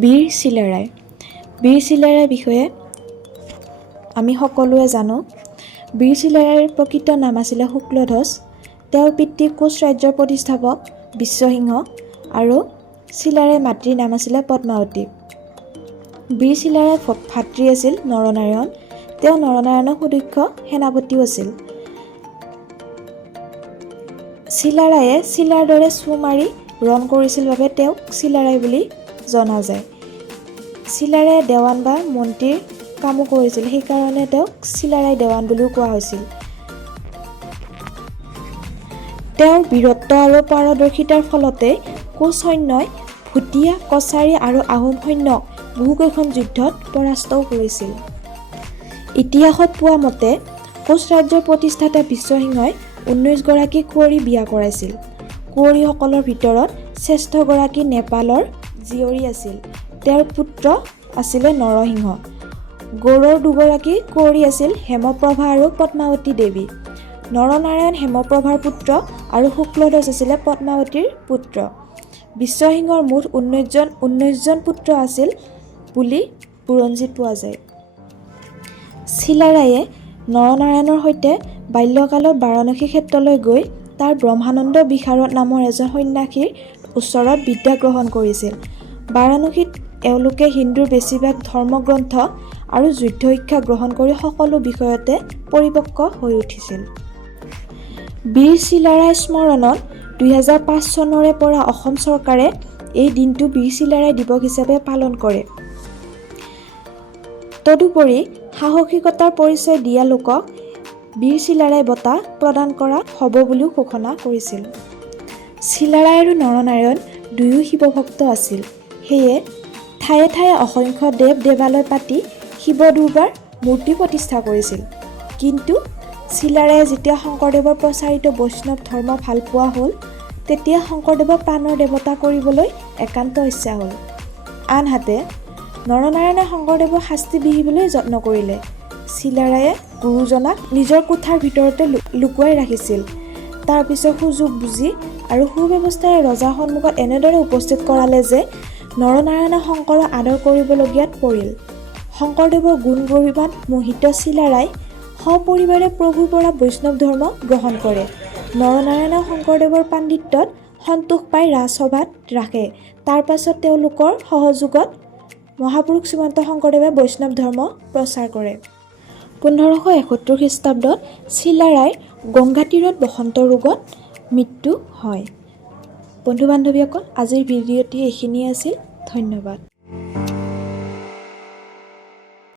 বীৰ চিলাৰায় বিষয়ে আমি সকলোৱে জানো। বীৰ চিলাৰায়ৰ প্ৰকৃত নাম আছিলে শুক্লধ্বজ। তেওঁৰ পিতৃ কোচ ৰাজ্যৰ প্ৰতিষ্ঠাপক বিশ্বসিংহ আৰু চিলাৰায় মাতৃৰ নাম আছিলে পদ্মাৱতী। বীৰ চিলাৰায়ৰ ভাতৃ আছিল নৰনাৰায়ণ। তেওঁ নৰনাৰায়ণৰ সুদক্ষ সেনাপতিও আছিল। চিলাৰায়ে চিলাৰ দৰে চু মাৰি ৰণ কৰিছিল বাবে তেওঁক চিলাৰায় বুলি জনা যায়। চিলাৰায়ে দেৱান বা মন্ত্ৰীৰ কামো কৰিছিল, সেইকাৰণে তেওঁক চিলাৰায় দেৱান বুলিও কোৱা হৈছিল। তেওঁৰ বীৰত্ব আৰু পাৰদৰ্শিতাৰ ফলতে কোচ সৈন্যই ভুটীয়া, কছাৰী আৰু আহোম সৈন্যক বহুকেইখন যুদ্ধত পৰাস্তও কৰিছিল। ইতিহাসত পোৱা মতে কোচ ৰাজ্যৰ প্ৰতিষ্ঠাতা বিশ্বসিংহই 19 গৰাকী কুঁৱৰী বিয়া কৰাইছিল। কুঁৱৰীসকলৰ ভিতৰত শ্ৰেষ্ঠগৰাকী নেপালৰ জীয়ৰী আছিল। তেওঁৰ পুত্ৰ আছিলে নৰসিংহ। গৌড়ৰ দুগৰাকী কুঁৱৰী আছিল হেমপ্ৰভা আৰু পদ্মাৱতী দেৱী। নৰনাৰায়ণ হেমপ্ৰভাৰ পুত্ৰ আৰু শুক্লধ্বজ আছিলে পদ্মাৱতীৰ পুত্ৰ। বিশ্বসিংহৰ মুঠ 19 জন পুত্ৰ আছিল বুলি বুৰঞ্জীত পোৱা যায়। চিলাৰায়ে নৰনাৰায়ণৰ সৈতে বাল্যকালত বাৰাণসী ক্ষেত্ৰলৈ গৈ তাৰ ব্ৰহ্মানন্দ বিশাৰদ নামৰ এজন সন্ন্যাসীৰ ওচৰত বিদ্যা গ্ৰহণ কৰিছিল। বাৰাণসীত এওঁলোকে হিন্দুৰ বেছিভাগ ধৰ্মগ্ৰন্থ আৰু যুদ্ধ শিক্ষা গ্ৰহণ কৰি সকলো বিষয়তে পৰিপক্ক হৈ উঠিছিল। বীৰ চিলাৰায় স্মৰণত 2005 চনৰে পৰা অসম চৰকাৰে এই দিনটো বীৰ চিলাৰায় দিৱস হিচাপে পালন কৰে। তদুপৰি সাহসিকতাৰ পৰিচয় দিয়া লোকক বীৰ চিলাৰায় বঁটা প্ৰদান কৰা হ'ব বুলিও ঘোষণা কৰিছিল। চিলাৰায় আৰু নৰনাৰায়ণ দুয়ো শিৱভক্ত আছিল। সেয়ে ঠায়ে ঠায়ে অসংখ্য দেৱ-দেৱালয় পাতি শিৱ দুৰ্গাৰ মূৰ্তি প্ৰতিষ্ঠা কৰিছিল। কিন্তু চিলাৰায়ে যেতিয়া শংকৰদেৱৰ প্ৰচাৰিত বৈষ্ণৱ ধৰ্ম ভাল পোৱা হ'ল, তেতিয়া শংকৰদেৱক প্ৰাণৰ দেৱতা কৰিবলৈ একান্ত ইচ্ছা হ'ল। আনহাতে নৰনাৰায়ণে শংকৰদেৱক শাস্তি বিহিবলৈ যত্ন কৰিলে। চিলাৰায়ে গুৰুজনাক নিজৰ কোঠাৰ ভিতৰতে লুকুৱাই ৰাখিছিল। তাৰ পিছত সুযোগ বুজি আৰু সুব্যৱস্থাৰে ৰজাৰ সন্মুখত এনেদৰে উপস্থিত কৰালে যে নৰনাৰায়ণে শংকৰক আদৰ কৰিবলগীয়াত পৰিল। শংকৰদেৱৰ গুণ গৰিমাত মোহিত চিলাৰায় সপৰিবাৰে প্ৰভুৰ পৰা বৈষ্ণৱ ধৰ্ম গ্ৰহণ কৰে। নৰনাৰায়ণে শংকৰদেৱৰ পাণ্ডিত্যত সন্তোষ পাই ৰাজসভাত ৰাখে। তাৰ পাছত তেওঁলোকৰ সহযোগত মহাপুৰুষ শ্ৰীমন্ত শংকৰদেৱে বৈষ্ণৱ ধৰ্ম প্ৰচাৰ কৰে। 1571 খ্ৰীষ্টাব্দত চিলাৰায়ৰ গংগা তীৰত বসন্ত ৰোগত মৃত্যু হয়। বন্ধু বান্ধৱীসকল, আজিৰ ভিডিঅ'টি এইখিনিয়ে আছিল। ধন্যবাদ।